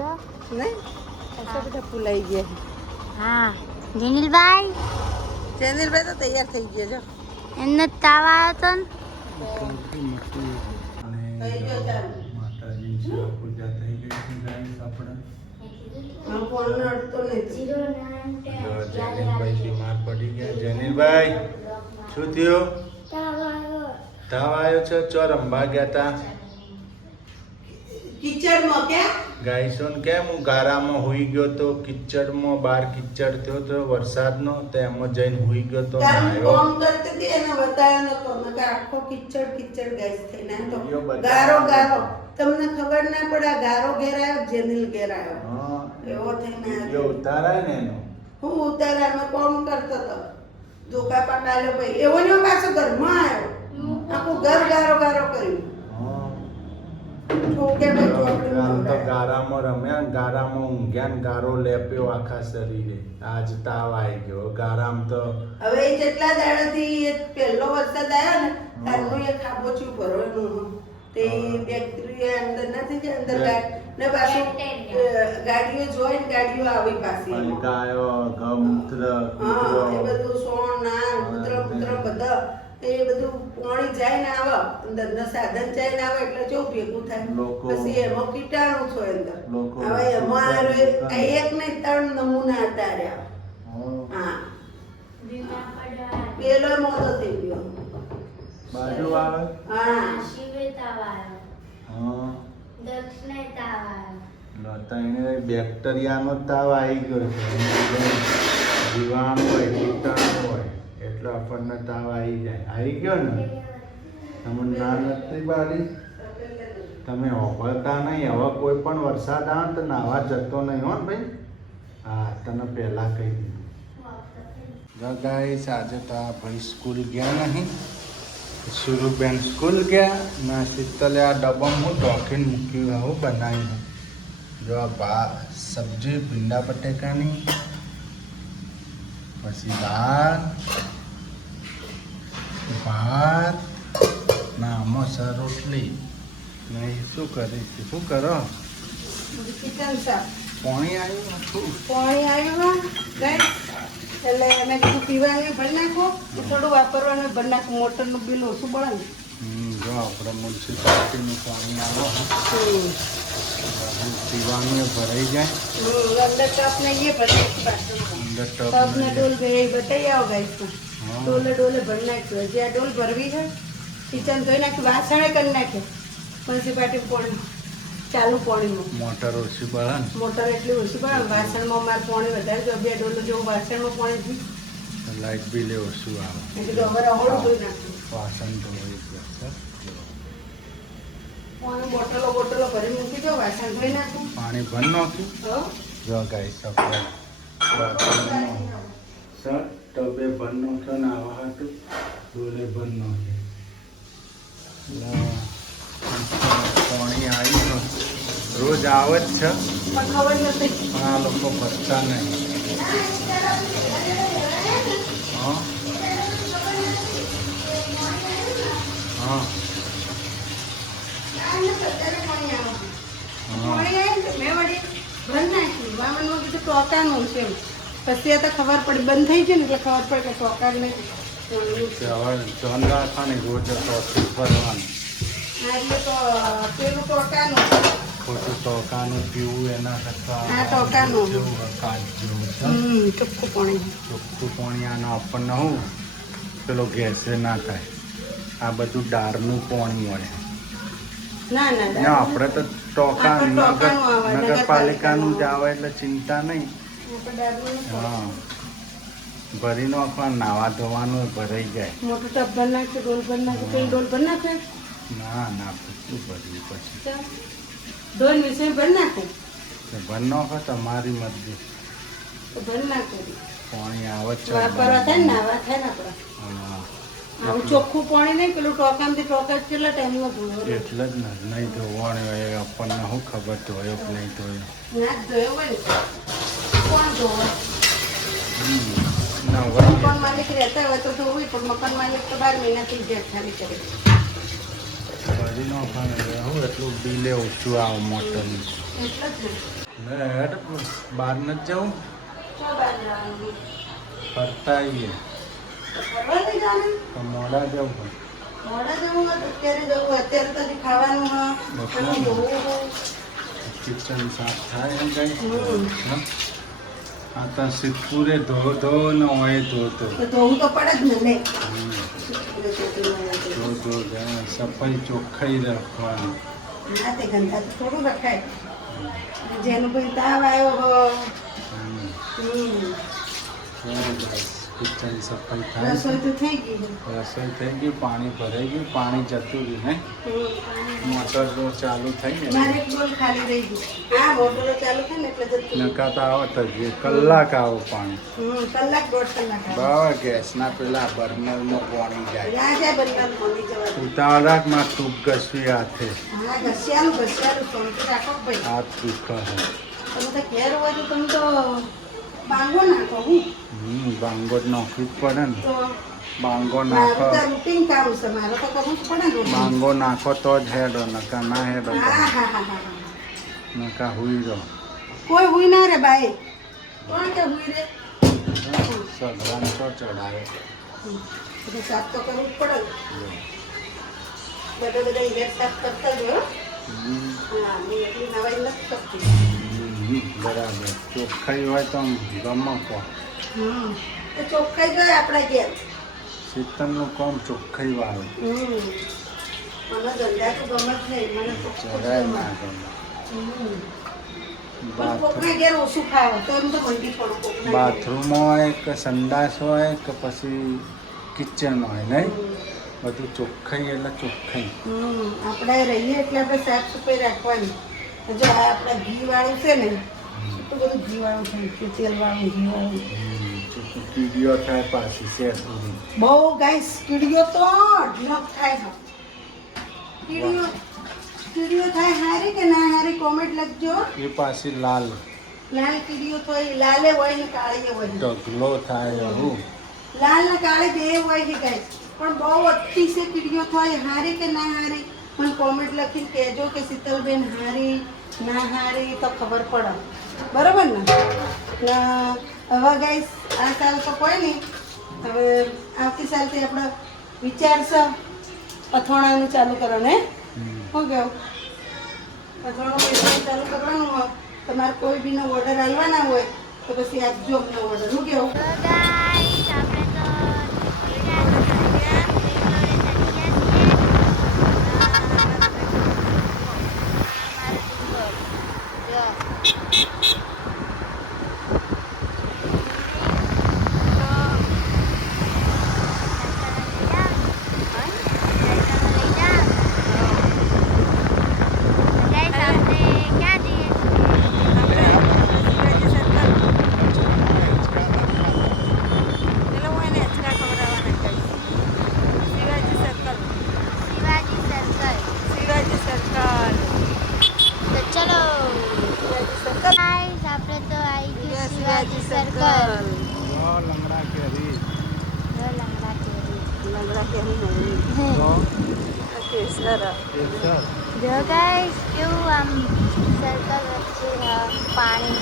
નહીં અચ્છા બધા ફૂલાઈ ગયા. હા જેનિલભાઈ જેનિલભાઈ તો તૈયાર થઈ ગયા જો. એમનો તાવ આવ્યો તો થઈ ગયો ચાલુ. માતાજીની સેવા પૂજા થઈ ગઈ છે ગાઈસ આપણે. ફોન અડતો નથી. જેનિલભાઈ બીમાર પડી ગયા. જેનિલભાઈ શું થયું? તાવ આવ્યો છે? ચો રંબા ગયા તા કિચડમાં ક્યાં ગાઈસોન કેમ હું ગારામાં હોઈ ગયો તો કિચડમાં બાર કિચડ થયો તો વરસાદનો તો એમાં જઈને હોઈ ગયો તો તારું નાયો. ફોન કરતી હતી એને બતાવ્યો નતો નકર આખો કિચડ કિચડ ગાઈસ થઈને તો યો બતાવ્યો. ગારો ગારો તમને ખબર ના પડે આ ગારો ઘેરાયો જેનિલ ઘેરાયો હા એવો થઈને યો ઉતારાય ને એનો. હું ઉતારામાં કોમ કરતો હતો ધોકા પટાલ્યો ભાઈ એવો ને એવો પાછો ઘરમાં આવ્યો આખું ઘર ગારો ગારો કર્યું હા ઠોકે ભાઈ ગામ તો ચોકડી ગારામાં રમ્યા ને ગારામાં ઊંઘ્યા ને ગારો લેપ્યો આખા શરીરે. આજ તાવ આવી ગયો ગારામ તો. હવે એ જેટલા દાડાથી એ પહેલો વરસાદ આવ્યો ને તારનું એ ખાબોચું ભરવાનું તે બેક્ટેરિયા અંદર નથી કે અંદર ને પાછું ગાડીઓ જોઈ ને ગાડીઓ આવી પાછી ગાયો ગૌમૂત્ર હા એ બધું સોણ ના મૂત્ર મૂત્ર બધા એ બધું પાણી જાય ને આવે અંદર ના સાધન જાય ને આવે એટલે જો ભેગું થાય લોકો- પછી એમાં કીટાણુ છો અંદર લોકો- હવે એમાં એક ને 3 નમૂના હતા રહ્યા હા પેલો મોટો થઈ ગયો બાજુ વાળો હા હા લતાઈને બેક્ટેરિયાનો તાવ આવી ગયો છે. જીવાણુ હોય કીટાણુ હોય એટલે આપણને તાવ આવી જાય. આવી ગયો ને તમને ના નથી બાળી તમે હોભળતા નહીં. હવે કોઈ પણ વરસાદ આવે તો નાવા જતો નહીં હો ભાઈ. હા તને પહેલા કહી દીધું. ગાઈસ આજે તો આ ભાઈ સ્કૂલ ગયા નહીં. સુરુબેન સ્કૂલ ગયા ના શીતલે આ ડબ્બામાં હું ઢોકીને મૂક્યું આવું બનાવ્યું. જો આ સબ્જી ભીંડા બટેકાની પછી દાળ ભાત ના આમાં સર રોટલી નહીં શું કરીશ શું કરો? ચિકન શાક પાણી આવ્યું હતું. પાણી આવ્યું ગાઈસ એટલે મેં કીધું પીવાનું ભરી નાખો થોડું વાપરવાનું ભરી નાખો મોટરનું બિલ ઓછું પડે ને જો આપણે મ્યુનિસિપાલિટીનું પાણી આવો પીવાનું એ ભરાઈ જાય. અંદર ટપ ને એ ભરી અંદર ટપ ને ટબ ડોલ ભરી બતાવી આવો ગાઈસ ડોલે ડોલે ભરી નાખ્યો હજી આ ડોલ ભરવી છે કિચન ધોઈ નાખ્યું વાસણે કરી નાખ્યો મ્યુનિસિપાલિટી પાણી ચાલુ પાણીમાં મોટર ઓછી બળે ને મોટર એટલી ઓછી પડે વાસણમાં મારે પાણી વધારે જો 2 ડોલો જેવું વાસણમાં પાણી થયું લાઇટ બિલ એ ઓછું આવે. એટલે હવે રહોડું ધોઈ નાખ્યું વાસણ ધોઈ ગયા. પાણી બોટલો બોટલો ભરી મૂકી દો વાસણ ધોઈ નાખું પાણી ભરી નાખ્યું. હો જો ગાઈસ આપણે સર ટબે ભરી નાખ્યો ને આવા હતું ડોલે ભરી નાખ્યો. પાણી આવ્યું રોજ આવે જ છે પણ ખબર નથી પણ આ લોકો ભરતા નહીં. હા હા પછી આ તો ખબર પડી બંધ થઈ ગયું ને એટલે ખબર પડી કે ટોકા જ નહીં તે હવે જોન રાખવાની રોજ ટોકી ભરવાનું. એટલે તો પેલું ટોકાનું ખોટું ટોકાનું પીવું એના કરતા આ ટોકાનું. જેવું કાચ જેવું છે. ચોખ્ખું પાણી ચોખ્ખું પાણી આનો આપણને હું પેલો ગેસે ના થાય. આ બધું ડારનું પાણી હોય. ના ના ને આપણે તો ટોકા આપણે ટોકાનું આવે, નગરપાલિકાનું જ આવે એટલે ચિંતા નહીં. આપણે દારૂનું નહીં. હા ભરી નાખવા નાવા ધોવાનું એ ભરાઈ જાય. મોટું ટબ ભર નાખ્યું ડોલ ભર નાખ્યું કઈ ડોલ ભર નાખે ના ના બધું ભર્યું પછી ડોલ વિશે ભર નાખું તો ભર નાખો તમારી મરજી. તો ભર નાખું પાણી આવે જ છે. વાપરવા થાય ને નાવા થાય ને આપણે હા આવું ચોખ્ખું પાણી નહીં પેલું ટોકામાંથી ટોકા કેટલા ટાઈમમાં ધોવાનું એટલે જ ને નહીં ધોવાનું હોય એ આપણને શું ખબર ધોયો કે નહીં ધોયો. ના જ ધોયો હોય ને કોણ ધોવે નવરા મકાન માલિક રહેતા હોય તો ધોવું પણ મકાન માલિક તો 12 મહિનાથી જ ખાલી કરે ભરી નાખવાનું હું એટલું બિલે ઓછું આવે મોટરનું. એટલે જ ને હેડ બહાર નથી જવું ચો બહાર જવાનું? ફરતા આવીએ તો ફરવા લઈ જવાનું? તો મોડા જવું મોડા જવું હોય તો અત્યારે જવું હોય? અત્યારે તો હજી ખાવાનું હોય, બપોરનું. અને જોવું હોય. કિચન સાફ થાય એમ કઈ હમ. આ તો સિદ્ધપુરે ધો ન હોય ધો તો ધોવું તો પડે જ ને લે. ધો સફાઈ ચોખ્ખાઈ રાખવાની ના તે ગંદા તો થોડું રખાય. અને જેનું કોઈ તાવ આવ્યો હોય, કિચન સફાઈ થાય રસોઈ તો થઈ ગઈ છે. રસોઈ થઈ ગયું પાણી ભરાઈ ગયું પાણી જતું રહ્યું ને મોટર જો ચાલુ થઈ ને મારે એક ડોલ ખાલી રહી ગઈ. હા, મોટરો ચાલુ થાય ને એટલે જતું રહે. નકા તો આવત જ કલાક આવો પાણી કલાક દોઢ કલાક આવે. બરાબર ગેસના પેલા બર્નરમાં પાણી જાય ત્યાં જાય બંને ફોની જવા દે. ઉતાવળાકમાં ટૂંક ઘસવી હાથે હા, ઘસ્યાનું શાંતિ રાખો ભાઈ. હાથ દુખે છે તમે તો ઘેર હોય તો તમે તો બાંગો નાખો. બાંગો નાખવી જ પડે ને તો બાંગો મારું નાખો તો રૂટીન કામ છે. મારે તો કરવું જ પડે ને. બાંગો નાખો તો જ હેડો નકા ના હેડો હા હા હા હા. નકા હુઈ રહો કોઈ હુઈ ના રે બાઈ. કોણ કે હુઈ રે? સગરાન તો ચડાવે બધું સાફ તો કરવું જ પડે ને. બધા ઈલેટ સાફ કરતા જ હોય, હો. હમ, હા, હું એટલી નવાઈ નથી કરતી. બરાબર ચોખ્ખાઈ હોય તો ગમે કો તો ચોખ્ખાઈ જોઈએ આપણા ઘેર. શીતળનું કામ ચોખ્ખાઈ વાળું મને ધંધા તો ગમે જ નહીં. મને જરાય ચોખ્ખું ના ગમે. ગમે પણ કોકના ઘેર ઓછું ખાવ તો એમ તો મંડી પડો કોકના ઘેર. બાથરૂમ હોય કે સંડાસ હોય કે પછી કિચન હોય નહીં બધું ચોખ્ખાઈ એટલે ચોખ્ખાઈ આપણે રહીએ એટલે આપણે સાફ સફાઈ રાખવાની. જો આ આપણા ઘી વાળું છે ને, એટલું બધું ઘી વાળું છે, તેલ વાળું ઘી વાળું. કીડીઓ થાય પાછી છે સુધી બહુ ગાઈસ કીડીઓ તો ઢલક થાય છે. કીડીઓ થાય હારી કે ના હારી કોમેન્ટ લખજો. એ પાછી લાલ લાલ કીડીઓ તો લાલે હોય ને કાળી હોય. ઢગલો થાય એવું લાલ ને કાળી બે હોય છે ગાઈસ. પણ બહુ અતિશય કીડીઓ થાય હારી કે ના હારી મને કોમેન્ટ લખીને કહેજો કે શીતલબેન હારી ના હારી તો ખબર પડે. બરાબર ને? હવે ગાઈસ આ સાલ તો કોઈ નહીં. હવે આવતી સાલથી આપણે વિચારશે અથાણાનું ચાલુ કરવાનું. હે શું કહું? અથાણું વેચવાનું ચાલુ કરવાનું હોય તમારે કોઈ બીનો ઓર્ડર આવવાના હોય તો પછી આપજો અમને ઓર્ડર. શું કેવું? તો ગાઈસ આપણે તો લંગડા કેરી જો ગાઈસ કેવું આમ સર્કલ વચ્ચે પાણી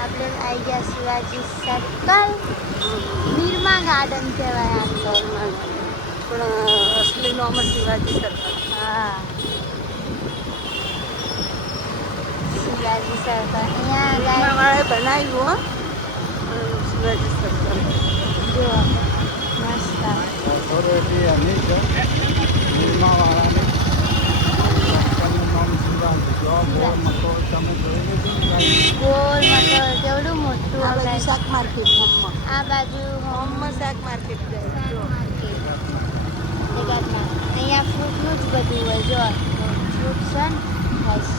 આપણે આવી ગયા શિવાજી સર્કલ. વીરમા ગાર્ડન કહેવાય આમ તો. પણ અસલી નામ જ શિવાજી સર્કલ. હા, શિવાજી સર્કલ અહીંયા ગાઈસ વાળાએ બનાવ્યું. હો શિવાજી સર્કલ. જો મસ્ત ઓથોરિટી એની છે નિર્માવાળાની સર્કલનું નામ શિવાજી જો બહુ મોટો તમે જોઈ લીધું ને ગોલ મટોલ કેવડું મોટું આ બાજુ આપણે. શાક માર્કેટ હોમમાં. આ બાજુ હોમમાં શાક માર્કેટ જાય. જો. અહીંયા ફ્રૂટનું જ બધું હોય. જો ફ્રૂટ છે ને બસ.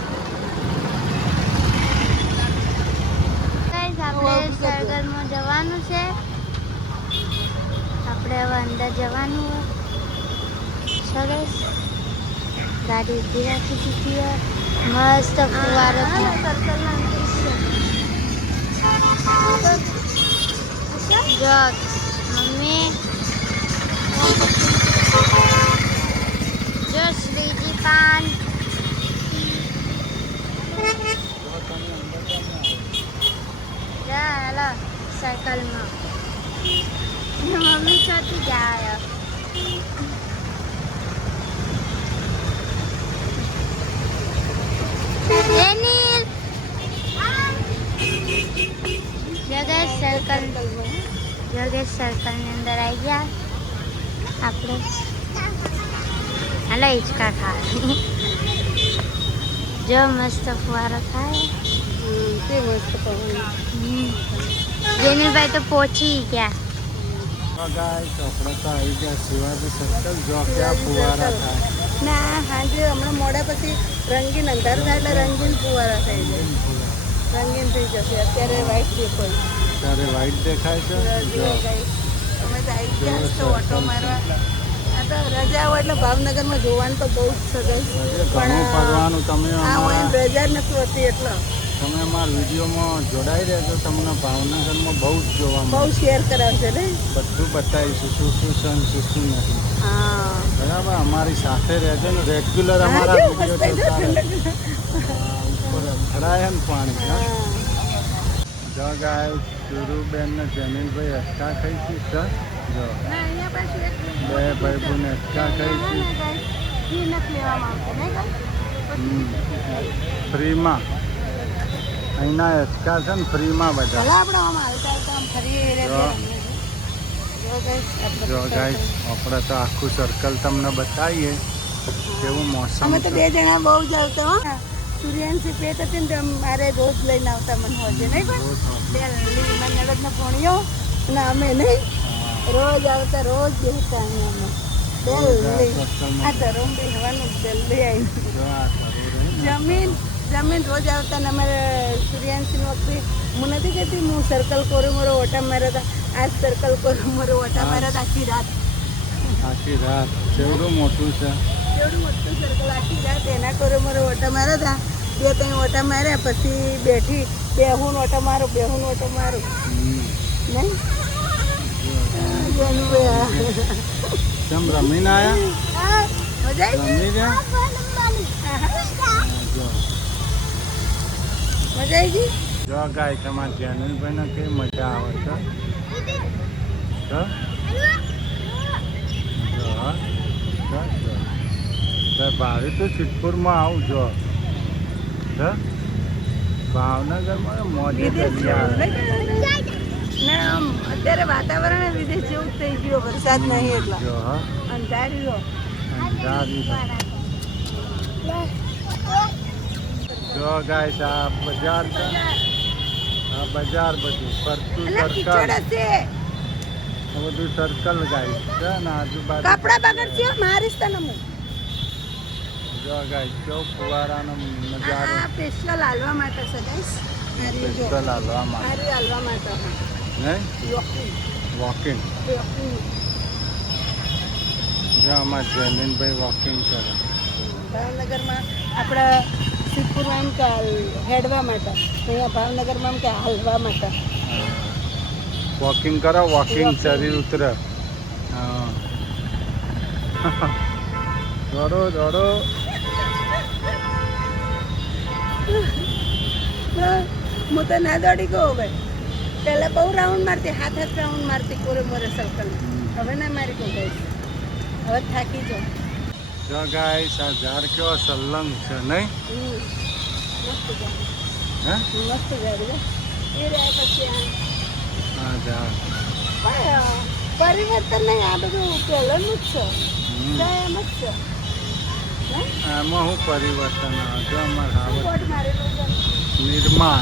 આપણે સર્કલમાં જવાનું છે. આપણે હવે અંદર જવાનું હોય. સરસ ગાડી ઊભી રાખી દીધી હોય. મસ્ત ફુવારો છે. જો મમ્મી જો શ્રીજી પાન જા હાલો સર્કલમાં મમ્મી ચોથી જાય જેનિલ યોગેશ સર્કલની અંદર આવી ગયા આપણે હાલો હિંચકા ખાવા જો મસ્ત ફુવારો થાય તે મસ્ત પવન જેનિલભાઈ તો પહોંચી ગયા ગાઈસ આપણે તો આવી ગયા શિવાજી સર્કલ જો ક્યાં ફુવારા થાય ના સાંજે હમણાં મોડા પછી રંગીન અંધારું થાય એટલે રંગીન ફુવારા થઈ જાય રંગીન થઈ જશે અત્યારે વ્હાઈટ દેખાય ત્યારે વ્હાઈટ દેખાય છે જો અમે તો આવી ગયા તો ઓટો મારવા આ તો રજા હોય એટલે ભાવનગરમાં જોવાનું તો બહુ જ સગસ ઘણું ફરવાનું તમે આ હોય રજા જ નથી હોતી એટલે તમે અમારા વિડીયોમાં જોડાઈ રહેજો તમને ભાવનગરમાં બહુ જ જોવા બહુ મળે શેર કરાવશે ને બધું બતાવીશું શું શું છે અને શું શું નથી હા બરાબર અમારી સાથે રહેજો ને રેગ્યુલર અમારા વિડીયો જોતા રહેજો ઉપર ભરાય ને પાણી હા જો ગાય સુરુબેન ને જમીનભાઈ અટકા ખાઈ છે જો ના અહીંયા પાછું એક બે ભાઈ બહેન અટકા ખાઈ છે ફી નથી લેવામાં આવતું નહીં ફ્રીમાં અહીંના અટકા છે ને ફ્રીમાં બધા ભલા આપણે આમ આવતા આવતા આમ ફરીએ રે જો ગાઈસ આપણે તો આખું સર્કલ તમને બતાવીએ કેવું મોસમ અમે તો છે. બે જણા બહુ જ આવતા હો સૂર્યાંશી પેટ હતી ને તો મારે રોજ લઈને આવતા મને હોજે નહીં પણ રોજ આવતા. બે લીલીમાં નડદનો ભણ્યો અને અમે નહીં રોજ આવતા રોજ બેસતા અહીંયા અમે રોજ આ દિલ્હી સર્કલમાં. આ ધરમ બી હવાનું દિલ્હી આવી જો આ સરોવર છે ને. જમીન રોજ આવતા ને અમારે સૂર્યાંશીની વખતે હું નથી કહેતી હું સર્કલ કોરું મારો ઓટા માર્યા હતા આજ સર્કલ કોરું મારો ઓટા માર્યા હતા આખી રાત આખી રાત કેવડું મોટું છે એવડું મોટું સર્કલ આખી રાત એના કોરું મારો ઓટા માર્યા હતા બે ત્રણ ઓટા માર્યા પછી બેઠી બેહું ઓટો મારું હમ. નહીં જો. કેમ રમીને આયા મજા આવી રમી ગયા જો મજા આવી ગઈ જો ગાય તમારા જેનુલભાઈને કેવી મજા આવે છે જો ભાવી તો સિદ્ધપુરમાં આવું જો ભાવનગરમાં મોજે વિદેશ દરિયા જેવું નહીં? ના આમ અત્યારે વાતાવરણ વિદેશ જેવું જ થઈ ગયું વરસાદ નહીં એટલા જો હા અંધારી રહો અંધારી જો ગાય આ બજાર છે આ બજાર બધું ફરતું એટલે સર્કલ કિચડ હશે આ બધું સર્કલ ગાય છે ને આજુબાજુ કપડા બગડશે મારીશ તને હું જો ગાય કેવો ફુવારાનો નજારો આ સ્પેશિયલ હાલવા માટે છે ગાઈસ મારી જો પિસ્તોલ હાલવા માટે મારી હાલવા માટે નહીં વોકિંગ વોકિંગ જો અમારા જમીનભાઈ વોકિંગ કરે ભાવનગરમાં આપણા સિદ્ધપુરમાં એમ કે હેડવા માટે અહીંયા ભાવનગરમાં એમ કે હાલવા માટે વોકિંગ કરો વોકિંગ શરીર ઉતરે હા દોડો દોડો હું તો ના દોડી ગયો હવે પહેલાં બહુ રાઉન્ડ મારતી હાથ રાઉન્ડ મારતી કોરે મોરે સર્કલ હવે ના મારી ગયો ગાઈસ હવે થાકી જાઉં જો ગાય આ ઝાડ કેવો સલ્લંગ છે નહીં મસ્ત ઝાડ હે મસ્ત ઝાડ છે એ રહ્યા પછી આ ઝાડ પણ પરિવર્તન નહીં આ બધું પહેલાંનું જ છે હમ. તો એમ જ છે આમાં શું પરિવર્તન આવે જો અમારે બોર્ડ આવત મારેલું છે નિર્મા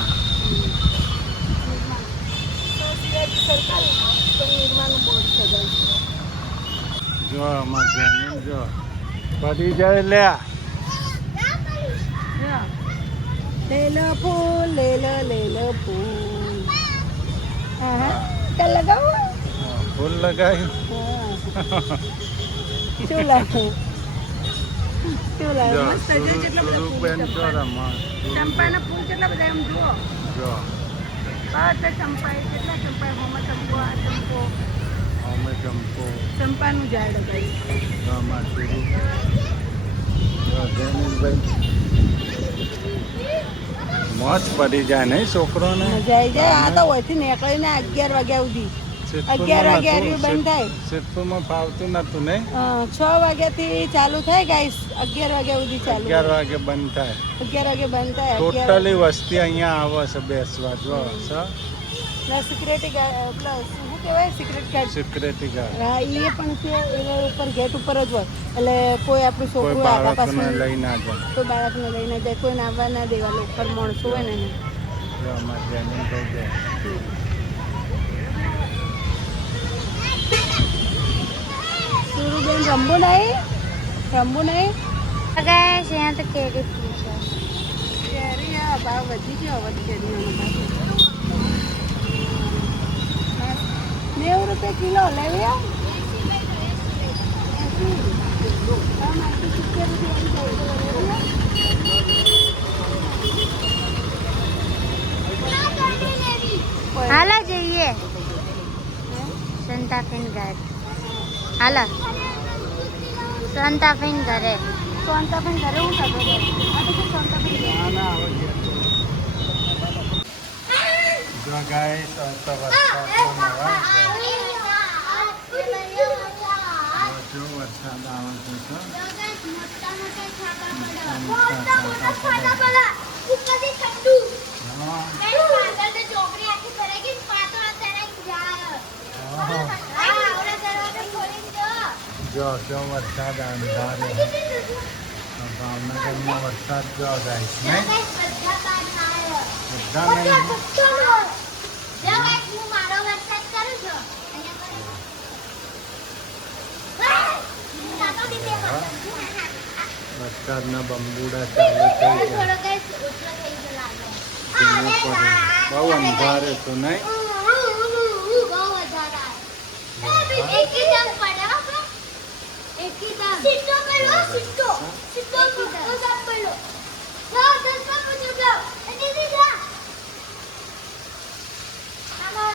સરકાર તો નિર્માનું બોર્ડ છે ગાઈસ જો અમારે જમીન જો પડી જાય લે લેલો ફૂલ લેલો ફૂલ હા તો લગાવો ફૂલ લગાવ્યું શું લાગે શું લાગે જો મસ્ત જો કેટલા બધા ફૂલ સુરુબેન જો રમા ચંપાના ફૂલ કેટલા બધા એમ જુઓ જો બધા ચંપા કેટલા ચંપા હોમાં ચંપો આ ચંપો અમે ચંપો ચંપાનું ઝાડ ગાઈસ જો અમારે સુરુ જો જમીનભાઈ મોજ પડી જાય નહીં છોકરોને. મજા આવી જાય. આ તો હોયથી નીકળીને 11 વાગ્યા સુધી 11 વાગે આર્યું બંધ થાય. સિદ્ધપુરમાં ફાવતું નતું નહીં. 6 વાગ્યાથી ચાલુ થાય ગાઈસ, 11 વાગ્યા સુધી ચાલુ. 11 વાગે બંધ થાય. 11 વાગે બંધ થાય. ટોટલી વસ્તી અહીંયા આવે છે બેસવા. જો સિક્યુરિટી ગાર્ડ પ્લસ શું કહેવાય, સિક્યુરિટી ગાર્ડ. Security guard. હા, એ પણ છે. એના ઉપર ગેટ ઉપર જ હોય, એટલે કોઈ આપણું કોઈ છોકરું આગા બાળકને પાછળ લઈ ના જાય. કોઈ બાળકને લઈને જાય, કોઈને આવવા ના દેવા. ઉપર માણસો હોય ને એને. જો અમારે જેની કહું જાય. સુરુબેન રમવું નહીં, રમવું નહીં. ગાઈસ અહીંયા તો કેરી ફ્રી છે. કેરી આ ભાવ વધી ગયો હવે કેરીઓનો ભાવ. 90 રૂપિયા કિલો લેવી આ? 80. હાલો જઈએ સંતાફેન ઘર. હાલો સંતાફેન ઘરે. સોનતાબેન ઘરે હું કરતો હતો? આ તો શું સોનતાબેન ઘરે? ના ના આવે ગયા. જો ગાઈસ આવતા વરસાદનો નવા જો વરસાદ આવે છે તો જો જો વરસાદ અંધારે ભાવનગરમાં વરસાદ જો ગાઈસ નહીં બધા નહીં. વરસાદના બંબુડા ચાલુ થઈ ગયા. બહુ અંધારે તો નહીં.